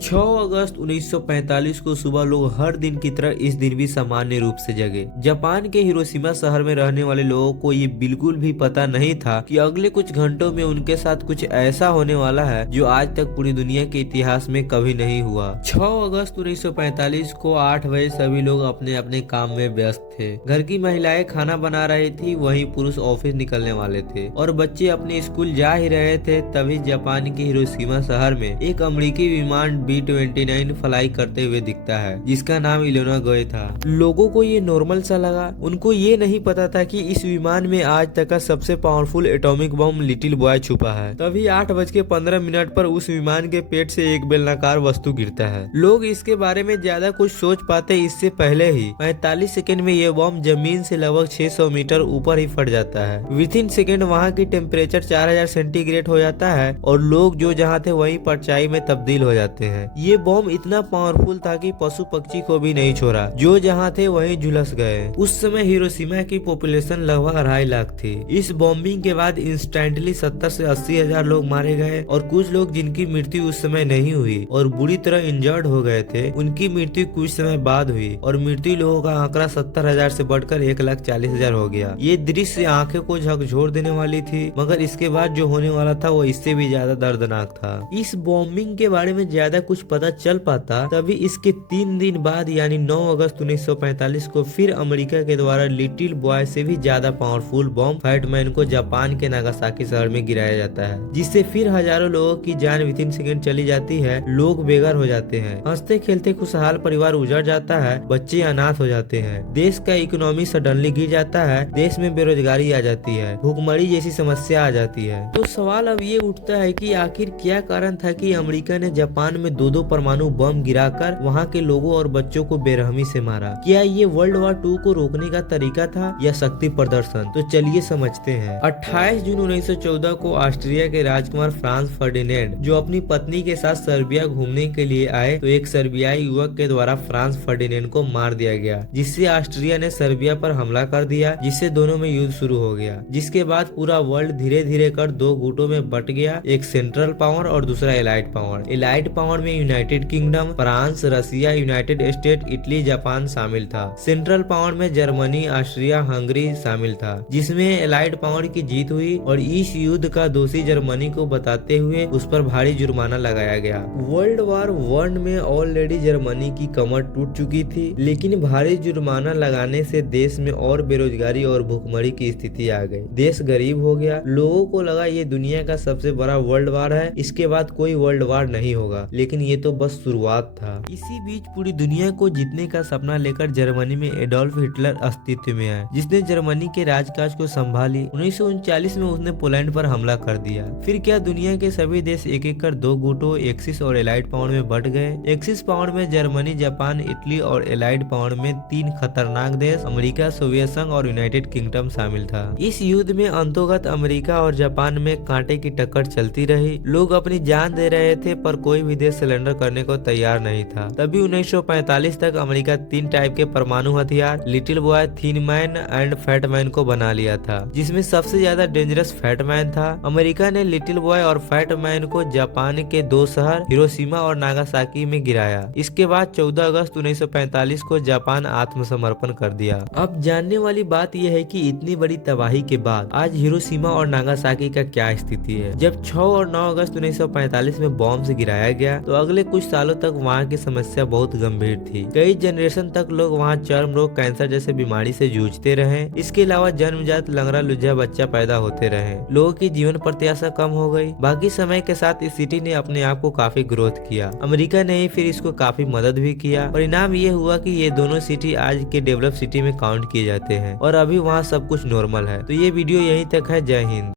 6 अगस्त 1945 को सुबह लोग हर दिन की तरह इस दिन भी सामान्य रूप से जगे। जापान के हिरोशिमा शहर में रहने वाले लोगों को ये बिल्कुल भी पता नहीं था कि अगले कुछ घंटों में उनके साथ कुछ ऐसा होने वाला है जो आज तक पूरी दुनिया के इतिहास में कभी नहीं हुआ। 6 अगस्त 1945 को 8 बजे सभी लोग अपने अपने काम में व्यस्त थे। घर की महिलाएं खाना बना रही थी, वहीं पुरुष ऑफिस निकलने वाले थे और बच्चे अपने स्कूल जा ही रहे थे। तभी जापान के हिरोशिमा शहर में एक अमेरिकी विमान B-29 फ्लाई करते हुए दिखता है, जिसका नाम इलोना गए था। लोगों को ये नॉर्मल सा लगा। उनको ये नहीं पता था कि इस विमान में आज तक का सबसे powerful atomic bomb little boy छुपा है। तभी 8:15 पर उस विमान के पेट से एक बेलनाकार वस्तु गिरता है। लोग इसके बारे में ज्यादा कुछ सोच पाते इससे पहले ही 45 सेकंड में यह बम जमीन से लगभग 600 मीटर ऊपर ही फट जाता है। विद इन सेकेंड वहाँ की टेम्परेचर 4000 सेंटीग्रेड हो जाता है और लोग जो जहाँ थे वहीं परछाई में तब्दील हो जाते हैं। ये बम इतना पावरफुल था कि पशु पक्षी को भी नहीं छोड़ा, जो जहाँ थे वहीं झुलस गए। उस समय हिरोशिमा की पॉपुलेशन लगभग 2.5 लाख थी। इस बॉम्बिंग के बाद इंस्टेंटली 70 से 80 हजार लोग मारे गए और कुछ लोग जिनकी मृत्यु उस समय नहीं हुई और बुरी तरह इंजर्ड हो गए थे, उनकी मृत्यु कुछ समय बाद हुई और मृत्यु लोगों का आंकड़ा 70,000 से बढ़कर 1,40,000 हो गया। ये दृश्य आंखें को झकझोर देने वाली थी, मगर इसके बाद जो होने वाला था वो इससे भी ज्यादा दर्दनाक था। इस बॉम्बिंग के बारे में ज्यादा कुछ पता चल पाता तभी इसके 3 दिन बाद यानी 9 अगस्त 1945 को फिर अमेरिका के द्वारा लिटिल बॉय से भी ज्यादा पावरफुल बम फैटमैन को जापान के नागासाकी शहर में गिराया जाता है, जिससे फिर हजारों लोगों की जान विद इन सेकेंड चली जाती है। लोग बेघर हो जाते हैं, हंसते खेलते खुशहाल परिवार उजड़ जाता है, बच्चे अनाथ हो जाते हैं, देश का इकोनॉमी सडनली गिर जाता है, देश में बेरोजगारी आ जाती है, भूखमरी जैसी समस्या आ जाती है। तो सवाल अब ये उठता है कि आखिर क्या कारण था कि अमेरिका ने जापान में दो परमाणु बम गिराकर वहां के लोगों और बच्चों को बेरहमी से मारा। क्या ये वर्ल्ड वार 2 को रोकने का तरीका था या शक्ति प्रदर्शन? तो चलिए समझते हैं। 28 जून 1914 को ऑस्ट्रिया के राजकुमार फ्रांस फर्डिनेंड, जो अपनी पत्नी के साथ सर्बिया घूमने के लिए आए, तो एक सर्बियाई युवक के द्वारा फ्रांस फर्डिनेंड को मार दिया गया, जिससे ऑस्ट्रिया ने सर्बिया पर हमला कर दिया, जिससे दोनों में युद्ध शुरू हो गया। जिसके बाद पूरा वर्ल्ड धीरे धीरे कर 2 गुटों में बट गया, एक सेंट्रल पावर और दूसरा एलाइड पावर। एलाइड पावर में यूनाइटेड किंगडम, फ्रांस, रसिया, यूनाइटेड स्टेट, इटली, जापान शामिल था। सेंट्रल पावर में जर्मनी, ऑस्ट्रिया, हंगरी शामिल था, जिसमें एलाइड पावर की जीत हुई और इस युद्ध का दोषी जर्मनी को बताते हुए उस पर भारी जुर्माना लगाया गया। वर्ल्ड वार 1 में ऑलरेडी जर्मनी की कमर टूट चुकी थी, लेकिन भारी जुर्माना लगाने से देश में और बेरोजगारी और भूखमरी की स्थिति आ गई। देश गरीब हो गया। लोगों को लगा ये दुनिया का सबसे बड़ा वर्ल्ड वार है, इसके बाद कोई वर्ल्ड वार नहीं होगा, लेकिन ये तो बस शुरुआत था। इसी बीच पूरी दुनिया को जीतने का सपना लेकर जर्मनी में एडोल्फ हिटलर अस्तित्व में आया, जिसने जर्मनी के राजकाज को संभाली। 1939 में उसने पोलैंड पर हमला कर दिया। फिर क्या दुनिया के सभी देश एक एक कर 2 गुटों, एक्सिस और एलाइड पावर में बट गए। एक्सिस पावर में जर्मनी, जापान, इटली और एलाइड पावर में 3 खतरनाक देश अमेरिका, सोवियत संघ और यूनाइटेड किंगडम शामिल था। इस युद्ध में अंतोगत अमेरिका और जापान में कांटे की टक्कर चलती रही। लोग अपनी जान दे रहे थे पर कोई भी देश सरेंडर करने को तैयार नहीं था। तभी 1945 तक अमेरिका 3 टाइप के परमाणु हथियार little boy, thin man and fat man को बना लिया था, जिसमें सबसे ज्यादा डेंजरस फैट मैन था। अमेरिका ने लिटिल बॉय और फैट मैन को जापान के 2 शहर हिरोशिमा और नागासाकी में गिराया। इसके बाद 14 अगस्त 1945 को जापान आत्मसमर्पण कर दिया। अब जानने वाली बात यह है कि इतनी बड़ी तबाही के बाद आज हिरोशिमा और नागासाकी का क्या स्थिति है। जब 6 और 9 अगस्त 1945 में बॉम्ब से गिराया गया तो अगले कुछ सालों तक वहाँ की समस्या बहुत गंभीर थी। कई जनरेशन तक लोग वहाँ चर्म रोग, कैंसर जैसे बीमारी से जूझते रहे। इसके अलावा जन्मजात लंगड़ा लुझा बच्चा पैदा होते रहे। लोगों की जीवन प्रत्याशा कम हो गई। बाकी समय के साथ इस सिटी ने अपने आप को काफी ग्रोथ किया। अमेरिका ने फिर इसको काफी मदद भी किया। परिणाम ये हुआ कि ये दोनों सिटी आज के डेवलप सिटी में काउंट किए जाते हैं और अभी वहाँ सब कुछ नॉर्मल है। तो ये वीडियो यहीं तक है। जय हिंद।